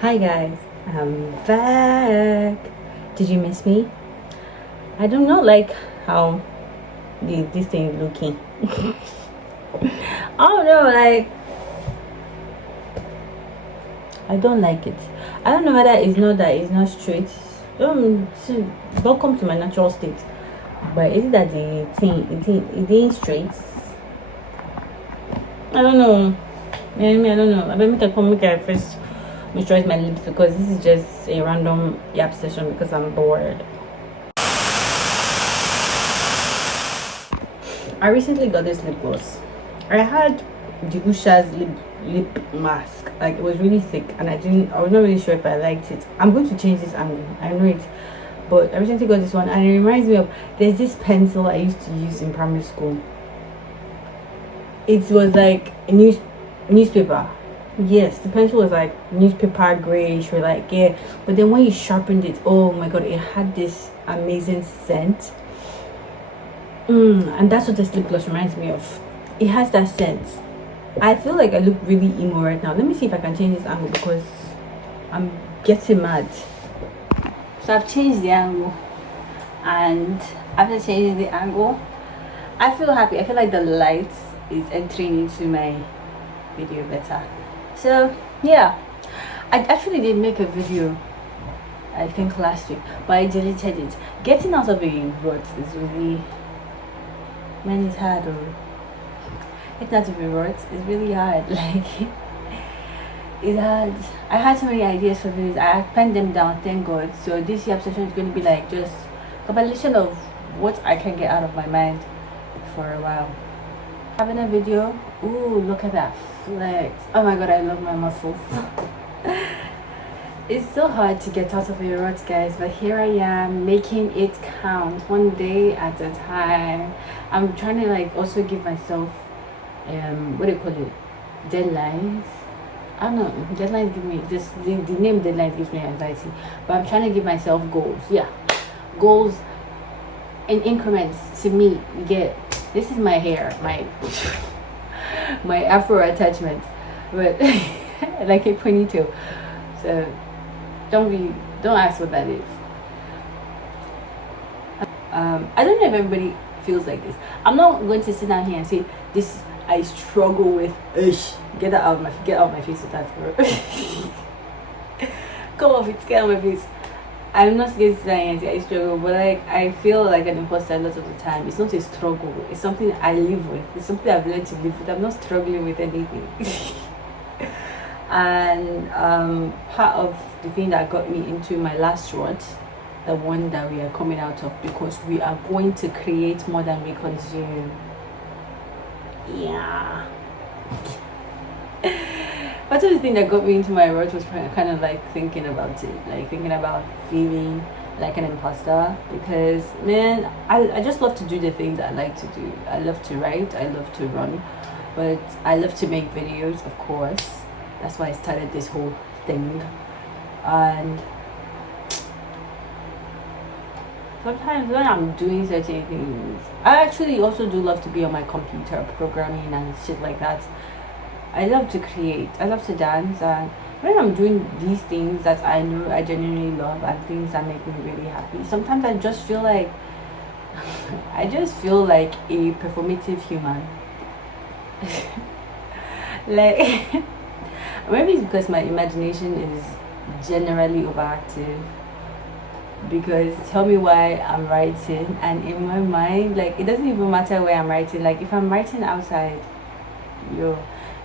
Hi guys, I'm back. Did you miss me? I do not like how this thing is looking. Oh no, I don't like it. I don't know whether it's not straight. Welcome to my natural state. But is it that it ain't straight? I don't know. I don't know. I better make a first moisturize my lips because this is just a random yap session because I'm bored. I recently got this lip gloss. I had the Usha's lip mask. Like it was really thick and I was not really sure if I liked it. I'm going to change this angle. I know it. But I recently got this one and it reminds me of there's this pencil I used to use in primary school. It was like a newspaper. Yes, the pencil was like newspaper grayish or like yeah. But then when you sharpened it, oh my god, it had this amazing scent. And that's what this lip gloss reminds me of. It has that scent. I feel like I look really emo right now. Let me see if I can change this angle because I'm getting mad. So I've changed the angle, and after changing the angle, I feel happy. I feel like the light is entering into my video better. So yeah, I actually did make a video I think last week, but I deleted it. Getting out of a rut is really, man, it's hard. It's not to be rut, it's really hard. Like it had, I had so many ideas for videos. I penned them down, thank god. So this year session is going to be like just a compilation of what I can get out of my mind for a while. Having a video, ooh, look at that flex. Oh my god, I love my muscles. It's so hard to get out of a rut, guys, but here I am making it count one day at a time. I'm trying to like also give myself what do you call it, deadlines. I don't know, deadlines give me this, the name deadlines gives me anxiety, but I'm trying to give myself goals. Yeah, goals in increments. To me, you get, this is my hair, my afro attachment, but like a ponytail. So don't ask what that is. I don't know if everybody feels like this. I'm not going to sit down here and say this I struggle with. Get out of my face with that, bro. Come off it, get out of my face. I'm not going to sit down and say I struggle, but like I feel like an imposter a lot of the time. It's not a struggle. It's something I live with. It's something I've learned to live with. I'm not struggling with anything. And part of the thing that got me into my last rut, the one that we are coming out of, because we are going to create more than we consume. Yeah. Part of the thing that got me into my rut was kind of like thinking about it, like thinking about feeling like an imposter, because man, I just love to do the things I like to do. I love to write, I love to run, but I love to make videos, of course. That's why I started this whole thing. And sometimes when I'm doing certain things, I actually also do love to be on my computer programming and shit like that. I love to create, I love to dance, and when I'm doing these things that I know I genuinely love and things that make me really happy, sometimes I just feel like I just feel like a performative human. Like maybe it's because my imagination is generally overactive, because tell me why I'm writing and in my mind, like it doesn't even matter where I'm writing. Like if I'm writing outside,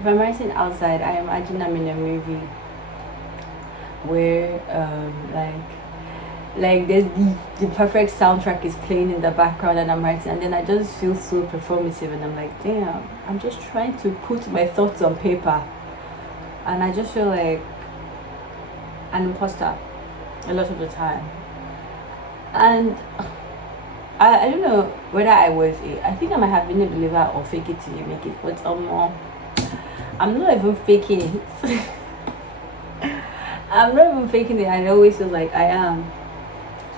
if I'm writing outside, I imagine I'm in a movie where like there's the perfect soundtrack is playing in the background and I'm writing, and then I just feel so performative and I'm like, damn, I'm just trying to put my thoughts on paper, and I just feel like an imposter a lot of the time. And I don't know whether I think I might have been a believer or fake it till you make it, but I'm not even faking it. I'm not even faking it. I always feel like I am.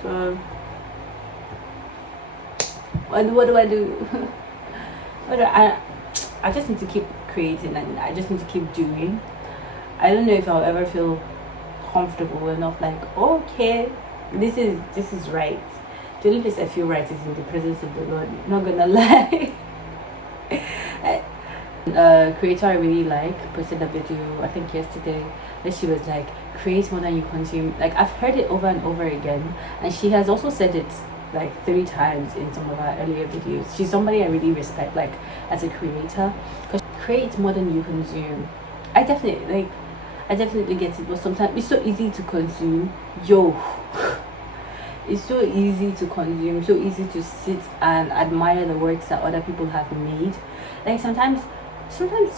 So what do I do? I just need to keep creating and I just need to keep doing. I don't know if I'll ever feel comfortable enough, like, okay, this is right. The only place I feel right is in the presence of the Lord, not gonna lie. Creator I really like posted a video, I think yesterday, that she was like, create more than you consume. Like, I've heard it over and over again, and she has also said it like 3 times in some of her earlier videos. She's somebody I really respect, like, as a creator, because create more than you consume. I definitely get it, but sometimes it's so easy to consume. It's so easy to consume, so easy to sit and admire the works that other people have made. Like, sometimes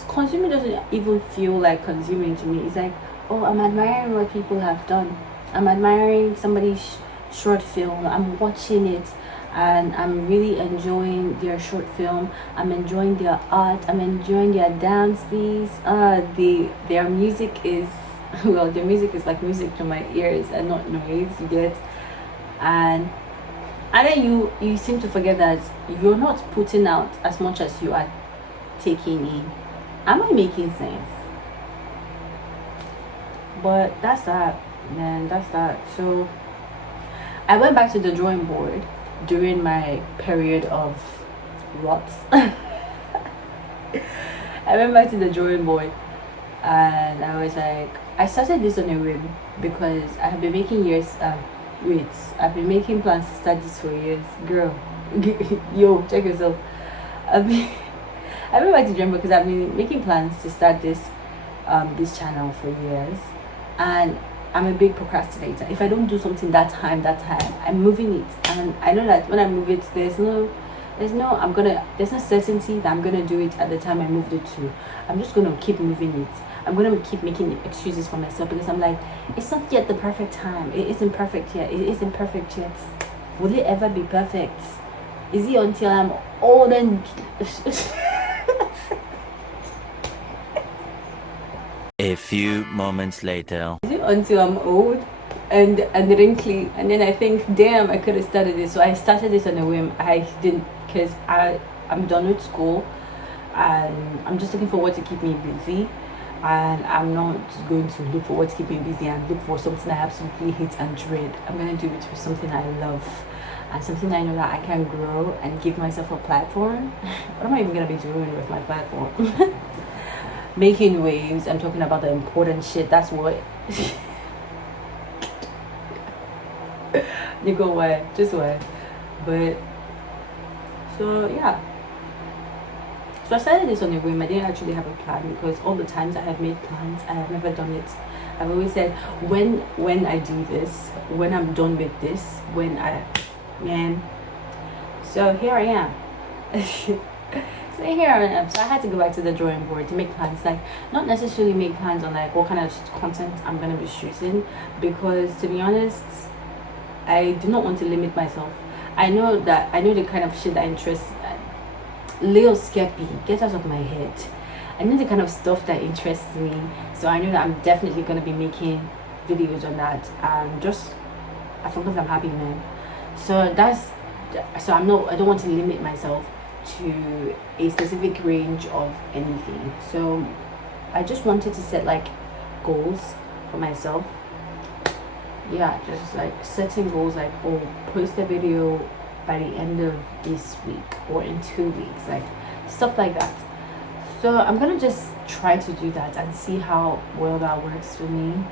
consuming doesn't even feel like consuming to me. It's like, oh, I'm admiring what people have done. I'm admiring somebody's short film. I'm watching it and I'm really enjoying their short film. I'm enjoying their art. I'm enjoying their dance piece. Their music is well, their music is like music to my ears and not noise, you get. And then you seem to forget that you're not putting out as much as you are taking in. Am I making sense? But that's that, man. That's that. So I went back to the drawing board during my period of rot. I went back to the drawing board and I was like, I started this on a whim because I have been making I've been making plans to start this for years. Girl, yo, check yourself. I went back to drawing board because I've been making plans to start this channel for years, and I'm a big procrastinator. If I don't do something that time, I'm moving it, and I know that when I move it, there's no certainty that I'm gonna do it at the time I moved it to. I'm just gonna keep moving it. I'm gonna keep making excuses for myself because I'm like, it's not yet the perfect time. It isn't perfect yet. It isn't perfect yet. Will it ever be perfect? Is it until I'm old and A few moments later. is it until I'm old and wrinkly, and then I think, damn, I could have started this. So I started this on a whim. I didn't, because I'm done with school and I'm just looking forward to keep me busy, and I'm not going to look forward to keep me busy and look for something I absolutely hate and dread. I'm going to do it for something I love and something I know that I can grow and give myself a platform. What am I even going to be doing with my platform? Making waves. I'm talking about the important shit. That's what. You go where? Just where? But so yeah. So I started this on a whim. I didn't actually have a plan because all the times I have made plans, I have never done it. I've always said, when I do this, when I'm done with this, So here I am. So here I am. So I had to go back to the drawing board to make plans. Like, not necessarily make plans on like what kind of content I'm gonna be shooting, because to be honest, I do not want to limit myself. I know the kind of shit that interests. Leo Skeppy, get out of my head. I know the kind of stuff that interests me, so I know that I'm definitely gonna be making videos on that. Just as long as I'm happy, man. So I don't want to limit myself to a specific range of anything. So I just wanted to set like goals for myself. Yeah, just like setting goals, like, oh, post a video by the end of this week or in 2 weeks, like stuff like that. So I'm gonna just try to do that and see how well that works for me,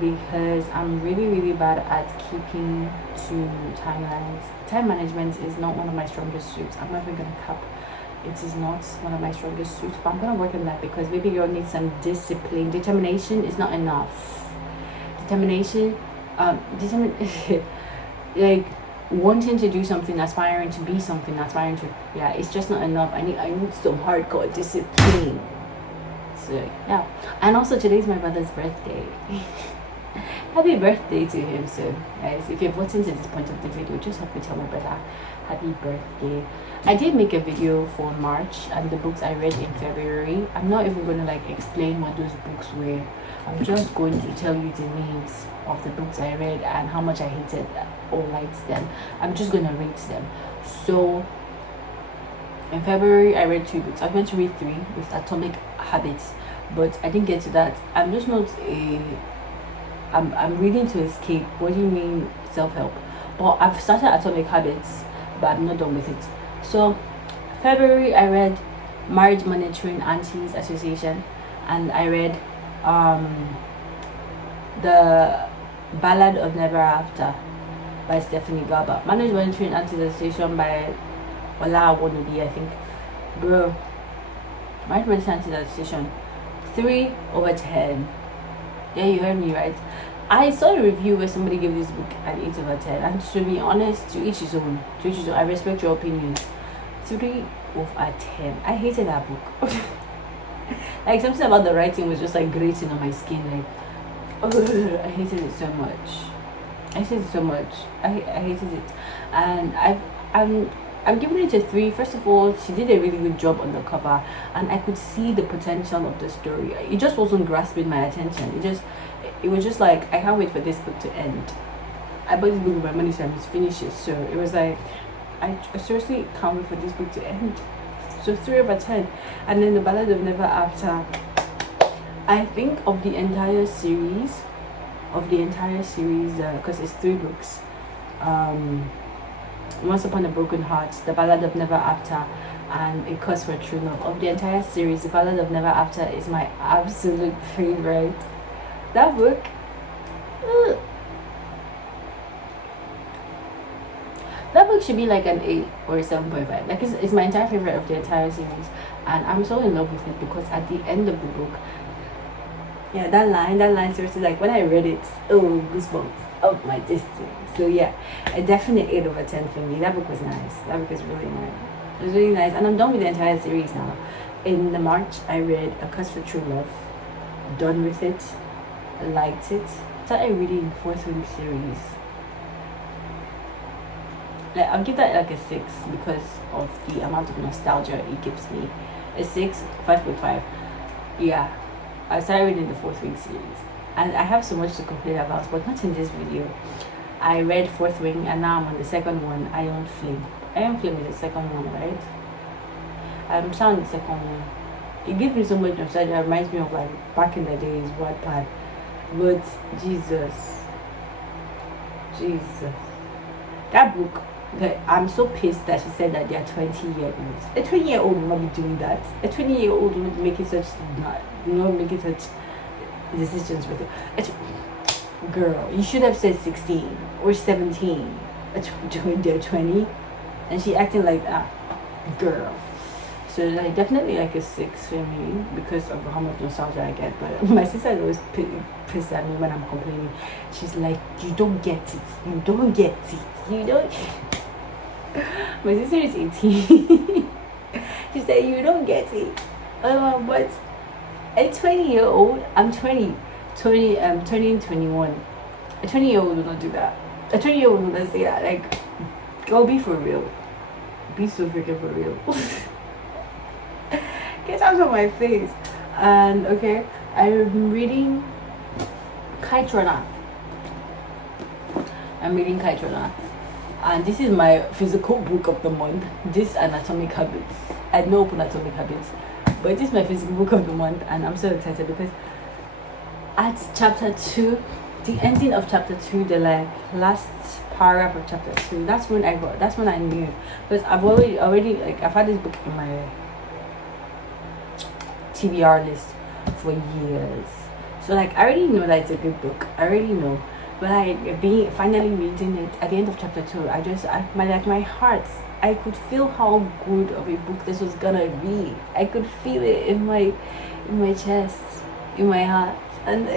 because I'm really bad at keeping to timelines. Time management is not one of my strongest suits. I'm not even gonna cap. It is not one of my strongest suits, but I'm gonna work on that because baby girl needs some discipline. Determination is not enough. Like wanting to do something, aspiring to be something, it's just not enough. I need some hardcore discipline. So yeah, and also today's my brother's birthday. Happy birthday to him. So guys, if you've gotten to this point of the video, just help me tell my brother happy birthday. I did make a video for March and the books I read in February. I'm not even going to like explain what those books were. I'm just going to tell you the names of the books I read and how much I hated or liked them. I'm just going to rate them. So in February I read 2 books. I was meant to read 3 with Atomic Habits, but I didn't get to that. I'm just not a I'm reading to escape. What do you mean self-help? But I've started Atomic Habits, but I'm not done with it. So February I read Marriage Monitoring Aunties Association, and I read The Ballad of Never After by Stephanie Garber. Marriage Monitoring Aunties Association by Ola Awonubi, I think. Bro, Marriage Monitoring Aunties Association, 3/10. Yeah, you heard me right. I saw a review where somebody gave this book an 8/10, and to be honest, to each his own. To each his own. I respect your opinions. 3/10. I hated that book. Like, something about the writing was just like grating on my skin. Like, I hated it so much. I hated it so much. I hated it, and I'm giving it a 3. First of all, she did a really good job on the cover, and I could see the potential of the story. It just wasn't grasping my attention. It was just like, I can't wait for this book to end. I bought this book with my money, so I must finish it. So it was like, I seriously can't wait for this book to end. So 3/10. And then The Ballad of Never After, I think of the entire series, because it's 3 books. Once Upon a Broken Heart, The Ballad of Never After, and A Cause for True Love. Of the entire series, The Ballad of Never After is my absolute favorite. That book, that book should be like an 8 or a 7.5. Like, it's my entire favorite of the entire series, and I'm so in love with it because at the end of the book, yeah, that line seriously, like, when I read it, oh, goosebumps of my distance. So yeah, a definite 8/10 for me. That book was nice. That book is really nice. It was really nice, and I'm done with the entire series now. In the March, I read A Cause for True Love. Done with it. Liked it. Started reading 4th Wing series. Like, I'll give that like a 6 because of the amount of nostalgia it gives me. A 6, 5.5. Yeah, I started reading the 4th Wing series, and I have so much to complain about, but not in this video. I read 4th Wing, and now I'm on the second one, Iron Flame. Iron Flame is the second one, right? I'm still on the second one. It gives me so much nostalgia. It reminds me of like back in the days, Wattpad. But Jesus, that book. Okay, I'm so pissed that she said that they are 20-year-olds. A 20-year-old will not be doing that. A 20-year-old will not be making such decisions with it. Girl, you should have said 16 or 17. They're 20, and she acting like that. Girl. So like, definitely like a 6 for me because of how much nostalgia I get. But my sister is always pissed at me when I'm complaining. She's like, you don't get it. You don't get it. You don't. My sister is 18. She said, you don't get it. But a 20-year-old, I'm 20. I'm turning 21. A 20-year-old will not do that. A 20-year-old will not say that. Like, go be for real. Be so freaking for real. Get out of my face. And okay, I'm reading Kite Runner. And this is my physical book of the month. This and Atomic Habits. I know open Atomic Habits, but this is my physical book of the month, and I'm so excited because at chapter 2, the ending of chapter 2, the like last paragraph of chapter 2, that's when I knew, because I've already like, I've had this book in my TBR list for years, so like I already know that it's a good book. I already know. But like, finally reading it at the end of chapter 2, my heart, I could feel how good of a book this was gonna be. I could feel it in my chest, in my heart, and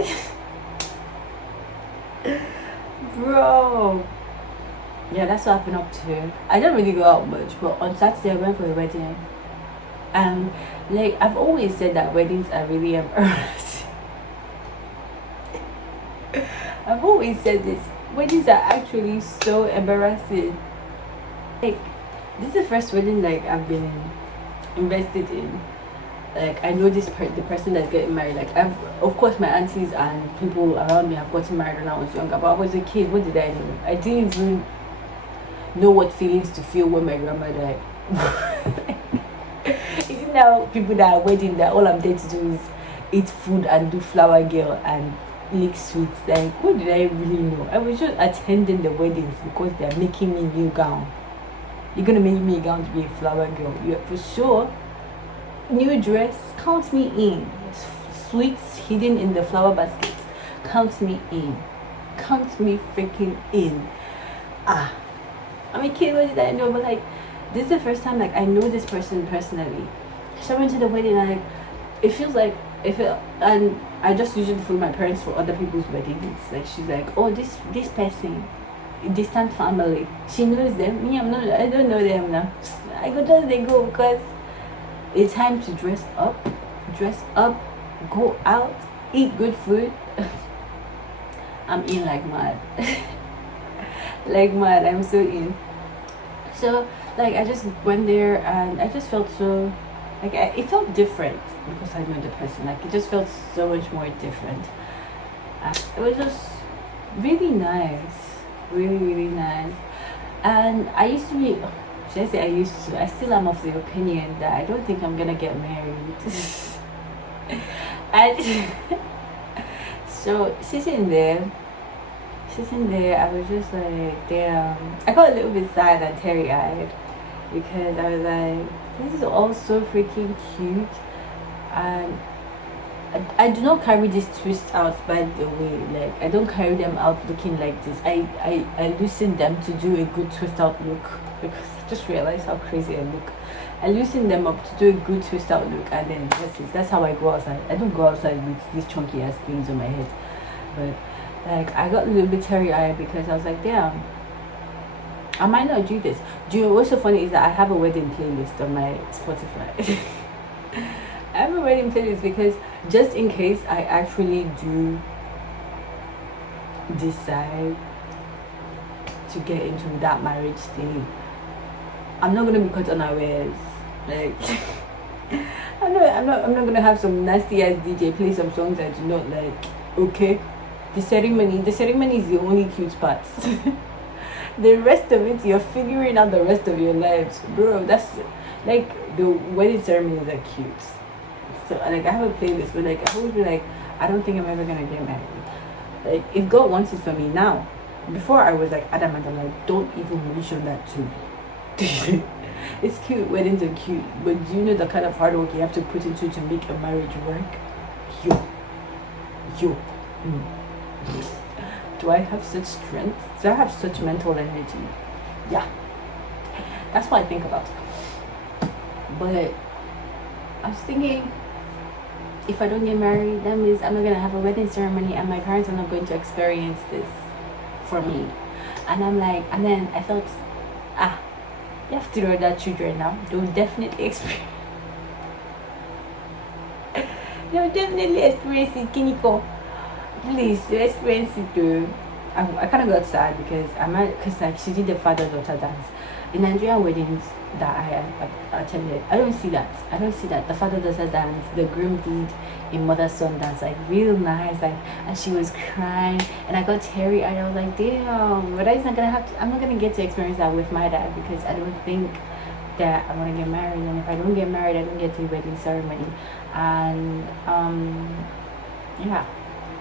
bro, yeah, that's what I've been up to. I don't really go out much, but on Saturday I went for a wedding, and like, I've always said that weddings are really embarrassing. I've always said this. Weddings are actually so embarrassing. Like, this is the first wedding like I've been invested in. Like, I know the person that's getting married. Like, of course my aunties and people around me have gotten married when I was younger, but I was a kid. What did I know? I didn't even know what feelings to feel when my grandma died. Isn't now people that are wedding that all I'm there to do is eat food and do flower girl and lick sweets. Like, what did I really know? I was just attending the weddings because they're making me new gown. You're gonna make me a gown to be a flower girl. Yeah, for sure. New dress, count me in. Sweets hidden in the flower baskets, count me in. Count me freaking in. I'm a kid, what did I know? But like, this is the first time like I know this person personally. So I went to the wedding, and like, it feels like and I just usually follow my parents for other people's weddings. Like, she's like, oh, this person, distant family, she knows them. Me, I don't know them now. I go just they go because it's time to dress up, go out, eat good food. I'm in like mad. Like mad, I'm so in. So like I just went there and I just felt so like it felt different because I know the person. Like, it just felt so much more different. It was just really nice, really nice. And I used to be, should I say I still am of the opinion that I don't think I'm gonna get married. And so sitting there, I was just like, damn. I got a little bit sad and teary-eyed because I was like, this is all so freaking cute. And I do not carry these twists out, by the way. Like, I don't carry them out looking like this. I loosen them to do a good twist out look because I just realized how crazy I look. I loosen them up to do a good twist out look, and then that's how I go outside. I don't go outside with these chunky ass things on my head. But like, I got a little bit teary-eyed because I was like, damn, I might not do this. Do you know what's so funny is that I have a wedding playlist on my Spotify. I have a wedding playlist because just in case I actually do decide to get into that marriage thing, I'm not gonna be caught unawares. Like, I'm not gonna have some nasty ass DJ play some songs I do not like. Okay, the ceremony is the only cute part. The rest of it, you're figuring out the rest of your lives, bro. That's like, the wedding ceremonies are cute. So like, I have a playlist, but like, I always be like, I don't think I'm ever gonna get married. Like, if God wants it for me now. Before I was like adamant, I'm like, don't even mention that to me. It's cute, weddings are cute, but do you know the kind of hard work you have to put into to make a marriage work? Yo. Do I have such strength? Do I have such mental energy? Yeah. That's what I think about. But I was thinking, if I don't get married, that means I'm not gonna have a wedding ceremony and my parents are not going to experience this for me. And I'm like, and then I thought, you have to know that children now, they'll definitely experience it, Kiniko. Please, experience it too. I kind of got sad because because like, she did the father-daughter dance in Nigerian weddings that I attended. I don't see that the father-daughter dance the groom did in mother-son dance, like real nice, like, and she was crying and I got teary-eyed. I was like, damn, but I'm not gonna get to experience that with my dad because I don't think that I want to get married, and if I don't get married, I don't get to the wedding ceremony. And yeah,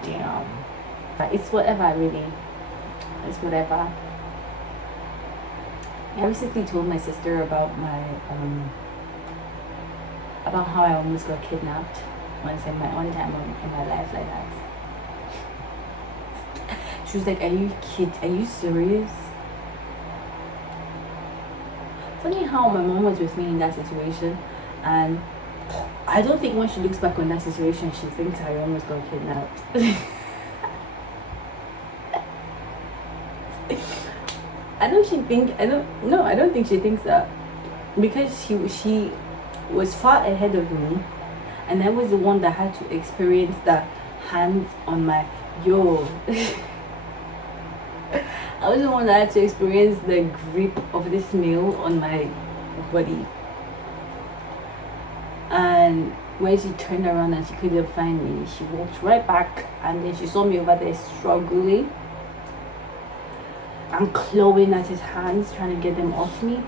damn. It's whatever, really. It's whatever. I recently told my sister about my about how I almost got kidnapped one time in my life like that. She was like, "Are you serious?" Funny how my mom was with me in that situation, and I don't think when she looks back on that situation, she thinks I almost got kidnapped. I don't think she thinks that, because she was far ahead of me, and I was the one that had to experience the hands on my I was the one that had to experience the grip of this male on my body. And when she turned around and she couldn't find me, she walked right back, and then she saw me over there struggling and clawing at his hands, trying to get them off me,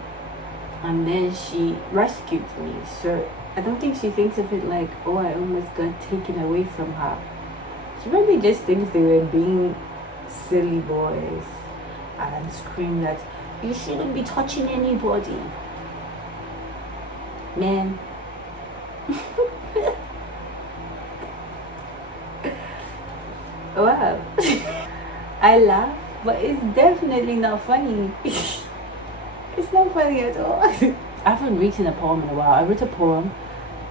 and then she rescued me. So I don't think she thinks of it like, oh, I almost got taken away from her. She probably just thinks they were being silly boys and scream that you shouldn't be touching anybody. Man. Wow. I laugh, but it's definitely not funny. It's not funny at all. I haven't written a poem in a while. I wrote a poem.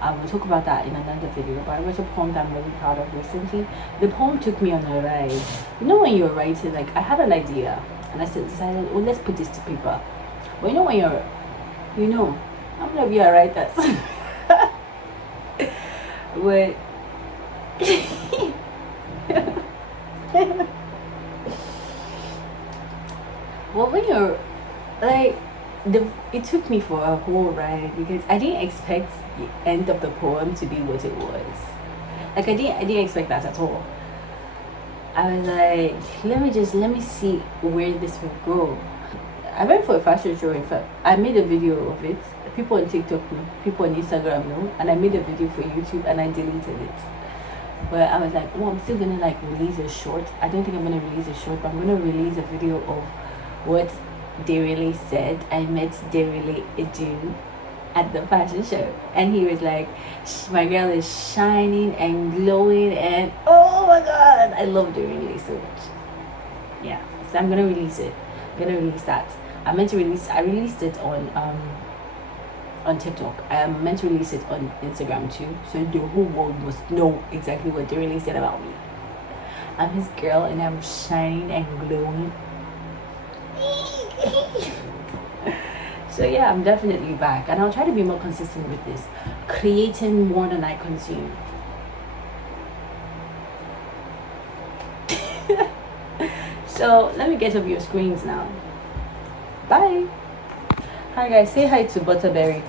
I will talk about that in another video, but I wrote a poem that I'm really proud of recently. The poem took me on a ride. You know when you're writing, like I had an idea and I decided, oh, let's put this to paper. But you know when you're, I'm gonna be a writer. But well, when you're like, it took me for a whole ride because I didn't expect the end of the poem to be what it was. Like I didn't expect that at all. I was like, let me see where this will go. I went for a fashion show. In fact, I made a video of it. People on TikTok know, people on Instagram know, and I made a video for YouTube and I deleted it. But I was like, oh, I'm still gonna like release a short. I don't think I'm gonna release a short, but I'm gonna release a video of what they really said. I met Derele Edu at the fashion show, and he was like, my girl is shining and glowing, and oh my god, I love Derele so much. Yeah, so I'm gonna release it. I'm gonna release that. I released it on TikTok. I meant to release it on Instagram too, so the whole world must know exactly what Derele said about me. I'm his girl and I'm shining and glowing. So yeah, I'm definitely back, and I'll try to be more consistent with this, creating more than I consume. So let me get off your screens now. Bye. Hi guys, say hi to Butterberry.